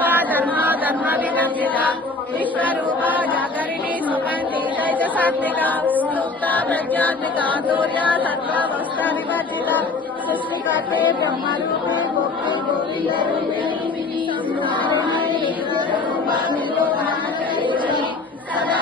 स्वरूपा धर्म धर्म विनंदिता विश्वरूपा जागरिणी सुगंधी दैत्य सात्विका स्तुता प्रज्ञात्मिका तोर्या सत्वावस्था विवर्जिता सृष्टिकर्ते ब्रह्मरूपी गोपी गोविंद रूपिणी संहारिणी रूपा सदा